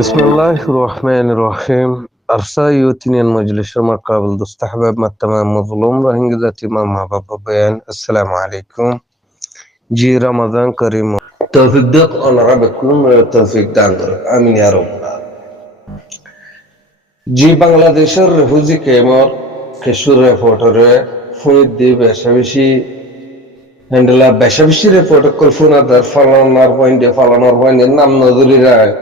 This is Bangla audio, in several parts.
Bismillahir Rahmanir Rahim. Arsa yutinian majlis maqabul dustahbab mattamam mazlum rahingizati ma baba bayan. Assalamu alaikum. Ji Ramadan Karim. Tawfiq dak onara bekum tawfiq দান করে আমিন ইয়া রাব্বুল জি বাংলাদেশের রিফিউজি কেমর কেশুর রিপোর্টারে ফুইদ দি বেশি হ্যান্ডেলা বেশি রিপোর্ট কল ফুনাদার ফালানোর পয়েন্টে নাম নজরি রায়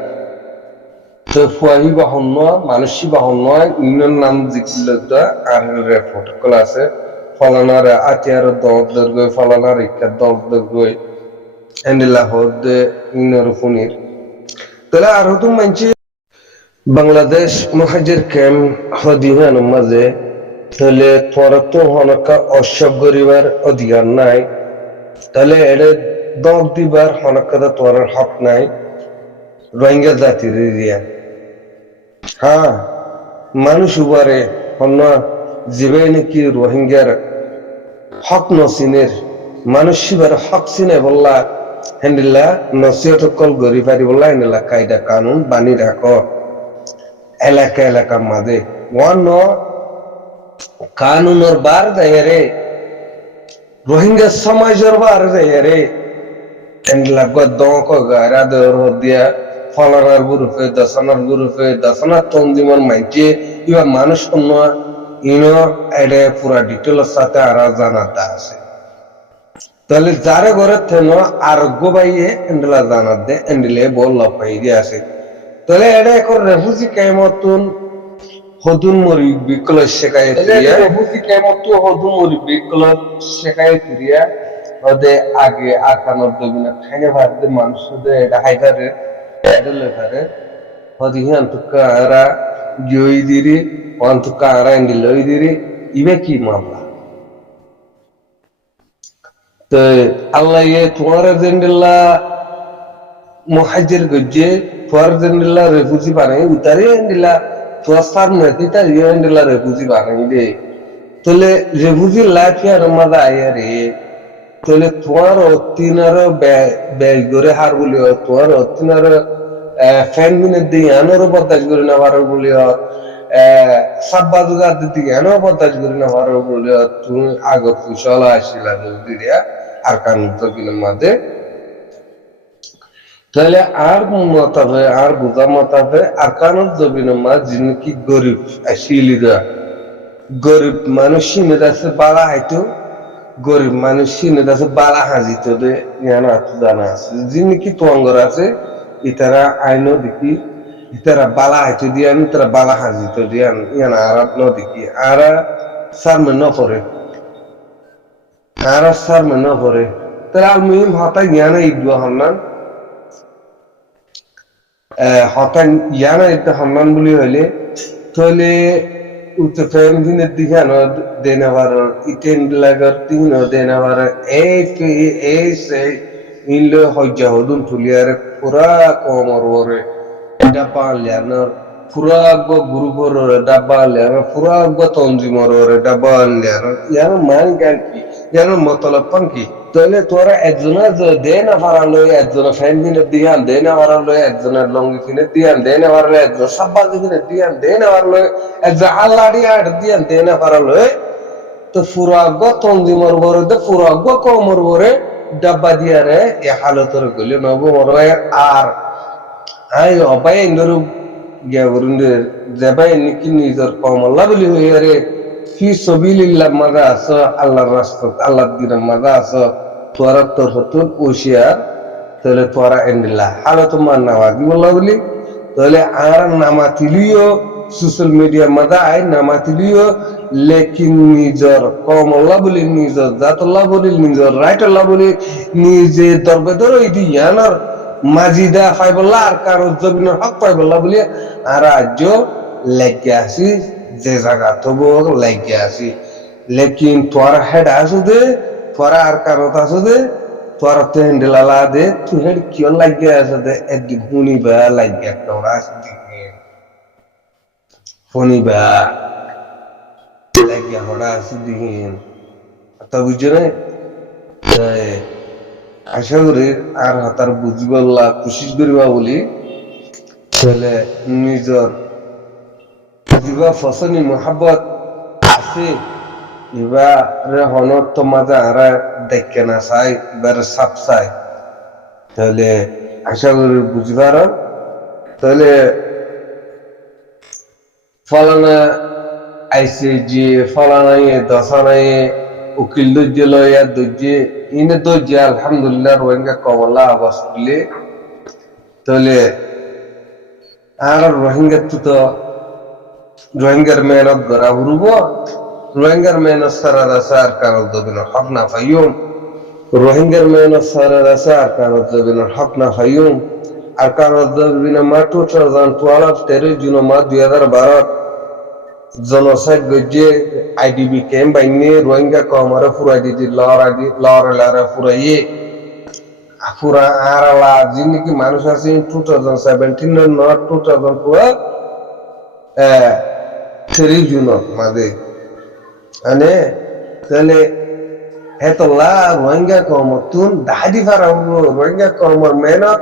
তো ফুয়াহি বাহন মানুষই বাহন ইউনিয়ন নাম জিকিল আর রিপোর্ট কল আছে ফলানার আতিয়ার দল দর্গই ফলানার ইকার দল দর্গই হ্যান্ডেলা হদ ইউনিয়ন ফুনির তাহলে আর হতো মানছি বাংলাদেশ মহাজের ক্যাম্প হদিহান মাঝে তাহলে তোরা তো হনকা অসব গরিবার অধিকার নাই তাহলে এটা দল দিবার হনকা তোর হক নাই রোহিঙ্গা জাতির এরিয়া হ্যাঁ মানুষ উবারে অন্য জীবে নাকি রোহিঙ্গার হক নসিনের মানুষ শিবার হক সিনে বললা হ্যান্ডিল্লা নসিহত কল গরি পারি বললা হ্যান্ডিল্লা কায়দা কানুন বানি রাখো এলাকার মাঝে ওয়ান কানুনের বার দেয় রে রোহিঙ্গা সমাজের বার দেয় রে হ্যান্ডিল্লা গদ্দক গারা দর দিয়া ফলানার গ্রুপে দশনার তন্দিমন মাইছে ইবা মানুষ অন্য ইনো এডে পুরা ডিটেলস সাথে আর জানাতে আছে তাহলে যারে ঘরে থেন আরোগ্য বাইয়ে এন্ডলা জানাত দে এন্ডলে বল পাই দিয়ে আসে তাহলে এটা এখন রেফুজি কেমতুন হদুন মরি বিকল শেখায় দিয়া রেফুজি কেমতু হদুন মরি বিকল শেখায় দিয়া ওদে আগে 98 দিন খাইনে ভাত দে মানুষ দে এটা হাইদারে এটা লেখারে হদিহান তুকারা জয় দিরি অন্তকারা এন্ডিলই দিরি ইবে কি মামলা তো আল্লাহ ইয়ে তোমার জেন্ডিল্লা মহাজের গজ্জে তোমার জেন্ডিল্লা রেফুজি বানাই উতারে এন্ডিল্লা তোমার সার মেতিটা ইয়ে এন্ডিল্লা রেফুজি বানাই দে তাহলে রেফুজি লাফিয়ার মাদা আয়া রে তাহলে তোমার অতিনার ব্যয় করে হার বলি তোমার অতিনার ফ্যান মিনের দিয়ে আনোরও বদাস করে না পারো বলি সাব্বাজুগার দিকে এনো বদাস করে না পারো বলি তুমি আগর কুশল আসিলা দিদিয়া আর কানুন কিনের মাঝে তাহলে আর মতাবে আর বোঝা মতাবে আর কানুন জবিনের মাঝ যিনি কি গরিব আসিলিরা গরিব মানুষ আছে বালা হাইতো গরিব মানুষ আছে বালা হাজিত দে ইয়ানা জানা আছে যিনি কি তোয়াঙ্গর আছে ইতারা আইনো দেখি ইতারা বালা হাইতো দিয়ান ইতারা বালা হাজিত দিয়ান ইয়ানা আরাত ন দেখি আরা সার মে ন করে আরা সার মে ন করে তাহলে আল মুহিম হতা ইয়ানা ইদুয়া হন্নান হতা ইয়ানা ইদুয়া হন্নান বলি হইলে তাহলে উত্তর দিনের দিকে আনো দেনাবার ইটেন লাগার তিন দেনাবার এই সেই ইনলে হজ্জা হদুন তুলিয়ারে পুরা কমর ওরে ডাব্বা লিয়ানোর পুরা গো গ্রুপর ওরে ডাব্বা লিয়ানোর পুরা গো তঞ্জিমর ওরে ডাব্বা লিয়ানোর ইয়ার মান জ্ঞান কি ইয়ার মতলব পান কি তাহলে তোরা একজনা দে না পারালো একজনা ফ্যান দিনে দিয়ান দে না পারালো একজনের লঙ্গি কিনে দিয়ান দে না পারলো একজন সাব্বাল কিনে দিয়ান দে না পারলো একজন আল্লাহড়ি আট দিয়ান দে না পারালো তো পুরা গো তঞ্জিমর বরে দে পুরা গো কমর বরে ডাব্বা দিয়া রে এ হালতর গলি নব মরবে আর আই অবাই ইন্দর গিয়া বরুন্ডে যাবাই নিকি নিজর কমল্লা বলি হইয়া রে ফি সাবিলিল্লাহ মাযা আছে আল্লাহর রাস্তাত আল্লাহর দিনের মাযা আছে তোরা তোর হতুন ওশিয়া তাহলে তোরা এন্ডিলা হালত মান নামাজি বললা বলি তাহলে আর নামাতিলিও সোশ্যাল মিডিয়া মাযা আই নামাতিলিও লেকিন নিজর কমল্লা বলি নিজর জাতল্লাহ বলি নিজর রাইটল্লাহ বলি নিজে দরবেদর ইদি ইয়ানার মাজিদা ফাইবল্লাহ আর কারো জমিনের হক পাইবল্লাহ বলি আর আজ লেগে আসি যে জায়গা তবু লেগে আসি লেকিন তোরা হেড আসু দে তোরা আর কারত আসু দে তোরা তো হ্যান্ডেলালা দে তুই হেড কিয় লাগে আসু দে একদিন শুনিবা লাগে একটা ওরা আসি দিকে শুনিবা লাগে ওরা আসি দিন তা বুঝছো না আশা করি আর হাতার বুঝিবল্লা কোশিশ করিবা বলি তাহলে নিজর যিবা ফসনি মোহাব্বত আছে এবারে হনত মাঝে আরা দেখে না চাই এবারে সাপ চাই তাহলে আশা করি বুঝবার তাহলে ফলানা আইসে যে ফলানাই দশানাই উকিল দর্জে লয়া দর্জে ইনে দর্জে আলহামদুলিল্লাহ রোহিঙ্গা কমলা আবাস দিলে তাহলে আর রোহিঙ্গা তো রোহিঙ্গার মেহনত গড়া হুরুব রোহিঙ্গার মেহনত সারার আছে আর কারণ দবিনের হক না পাইম রোহিঙ্গার মেহনত সারার আছে আর কারণ দবিনের হক না পাইম আর কারণ দবিনের মা 2012 13 জুন মা 2012 জনসাইড গজ্জে আইডিবি ক্যাম্প বাইনে রোহিঙ্গা কমারে ফুরাই দিদি লড়ে ফুরাইয়ে পুরা আরালা যিনি মানুষ আছে 2017 নট 2003 জুন মাঝে মানে তাহলে হেতলা রোহিঙ্গা কমতুন দাহাদি ফারাবো রোহিঙ্গা কমর মেহনত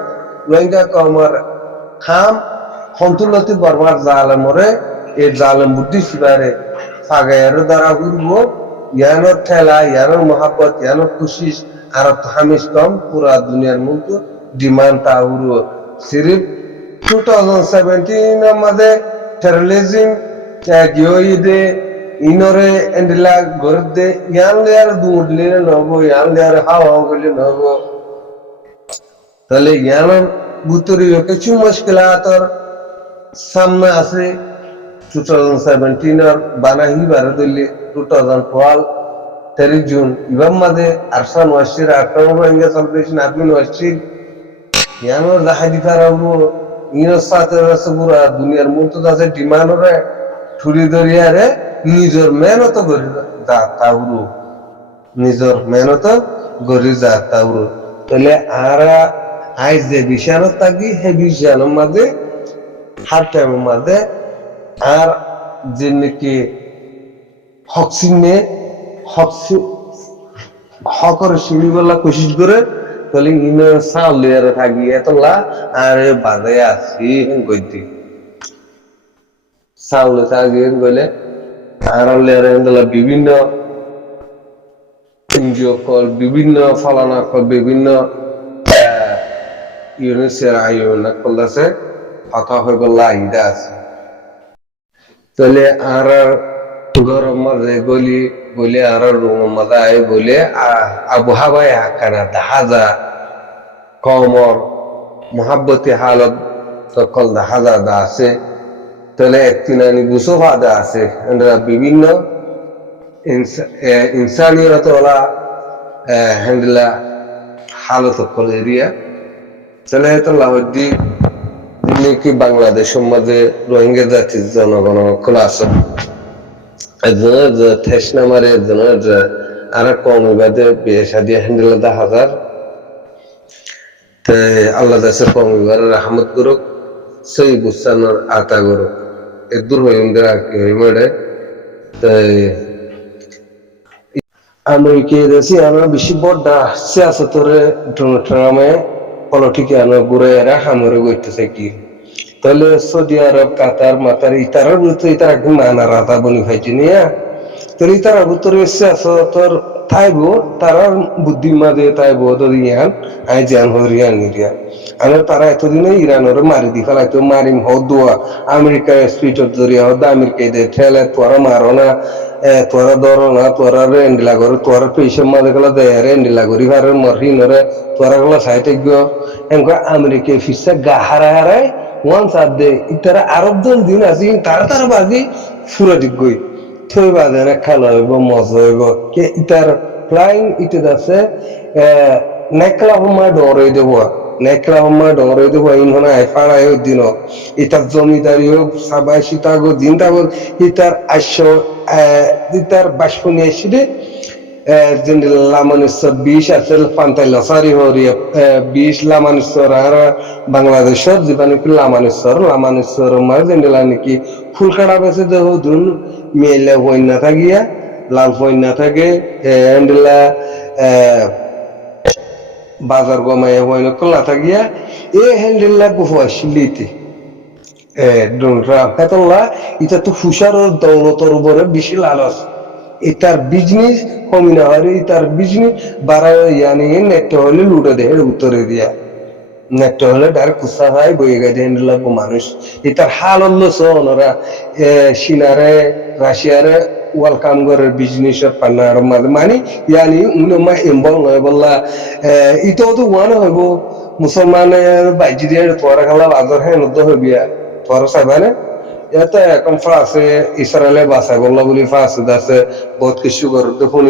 রোহিঙ্গা কমর খাম সন্তুলতি বরবার জালেমরে এই জালেম বুদ্ধি শিবারে ফাগায়ের দ্বারা ঘুরবো ইয়ানোর ঠেলা ইয়ানোর মহাব্বত ইয়ানোর খুশি আর হামিস কম পুরা দুনিয়ার মধ্যে ডিমান্ড তাহুরো সিরিফ 2017 মধ্যে টেররিজম গিয়ে ইনরে এন্ডিলা গরদে ইয়ান লেয়ার দুমুডলে নবো ইয়ান লেয়ার হাওয়া গলে নবো তাহলে ইয়ান গুতরি কিছু মুশকিলাতর সামনে আছে 2017 এর বানাহি বারে দিল্লি 2012 13 জুন ইবাম মাঝে আরসান ওয়াসির আক্রমণ রোহিঙ্গা সালভেশন আর্মি ওয়াসির ইয়ানো জাহাদি ফারাবো ইনো সাথে পুরা দুনিয়ার মধ্যে আছে ডিমান্ডরে ঠুরি দরিয়ারে নিজের মেহনত করি যা তাউরু নিজের মেহনত করি যা তাউরু তাহলে আরা আইজ যে বিষয়ানত থাকি সেই বিষয়ানোর মাঝে হার টাইমের মাঝে আর যে নাকি হক চিহ্নে হকর সিঁড়িবেলা কোশিশ করে তাহলে ইনো চাল লিয়ারে থাকি এতলা আর বাজে আছি গইতি চাউলে থাকি গলে আর বিভিন্ন এনজিও কল বিভিন্ন ফলানা কল বিভিন্ন ইউনিসের আয়োনা কল আছে কথা হয়ে গেল আইডা আছে তাহলে আর গরম মাঝে গলি বলে আর রুম মাঝে আয় বলে আবহাওয়ায় হাকানা দাহাজা কমর মহাব্বতি হালত সকল দাহাজা দা আছে তাহলে একদিনানি গুসফা দা আছে বিভিন্ন ইনসানিয়ত ওলা হ্যান্ডলা হালত সকল এরিয়া তাহলে তো লাহদ্দি কি বাংলাদেশের মাঝে রোহিঙ্গা জাতির জনগণ খোলা আছে ঠেস নামারে আর কম বাদে বিয়ে শাদি হ্যান্ডেল 10,000 আল্লাহ দাসের কম রহমত করুক সেই বুসানোর আতা করুক এ দূর হইন্দের আর কি হইমে আমেরিকা দেশি আমরা বেশি বড় সিয়াসতরে ট্রামে পলিটিকে আনো ঘুরে এরা হামরে গইতেছে কি তাহলে সৌদি আরব কাতার মাতার ইতারার ভিতরে ইতারা একদম নানা রাতা বনি খাইছে নিয়ে তাহলে ইতারা ভিতরে সিয়াসতর থাইবো তারা বুদ্ধিমা দিয়ে তাইবো ইয়ান আই জান হরিয়ান নিরিয়া আর তারা এতদিনে ইরানের মারি দি ফেলাইতো মারিম হদুয়া আমেরিকা স্পিটর জরিয়া হদা আমেরিকায় দে ঠেলে তোরা মারো না তোরা ধরো না তোরা রেন্ডিলা করো তোরা পয়সা মাঝে গেলা দেয় রেন্ডিলা করি ভারে মরহিনরে তোরা গুলা সাইটে গিয়ে এনকা আমেরিকায় ফিসা গা হারায় হারায় ওয়ান সাত দে ইতারা আরব দল দিন আছে তারা বাজি ফুরা দিক গই থই বাজে না খেলা হইব মজা হইব কে ইতার ফ্লাইং ইতে আছে নেকলা হুমা ডরে দেব নেকলা হুমা ডরে দেব ইনহনা আইফাড়াই দিন ইতার জমিদারি হোক সাবাই সীতাগো দিনটাগো ইতার আইসো ইতার বাসপনি আইসিদে লামানুসর 20 আছে পান্তাই লসারি হরিয়া 20 লামানুসর আর বাংলাদেশের জীবন কি লামানুসর মার জেন্ডেলা নাকি ফুলকাড়া বেছে দেহ দুন মেলে হই না থাকিয়া লাল হই না থাকে হ্যান্ডেলা বাজার গমায় হই না কলা থাকিয়া এ হ্যান্ডেলা গুফা শিলিতে Donald Trump হেতল্লা এটা তো ফুসারর দৌলতর উপরে বেশি লালচ এটার বিজনেস কমি না হলে এটার বিজনেস বাড়ায় ইয়ানি নেট হলে লুটে দেয় উত্তরে দিয়া নেট হলে ডাইরেক্ট কুসা হয় বইয়ে গেছে লাগবো মানুষ এটার হাল হলো ওনারা চীনারে রাশিয়ারে ওয়েলকাম করে বিজনেসের পার্টনার মাঝে মানে ইয়ানি উনমা এম্বল নয় বললা এটাও তো ওয়ান হইব মুসলমানের বাইজি দিয়ে তোরা খেলা বাজার হ্যাঁ নদ্য হইবিয়া তোরা চাইবানে ইয়াতে এখন ফাঁসে ইসরায়েলে বাসায় বললা বলি ফাঁসে আছে বহুত কিছু করে দেখুন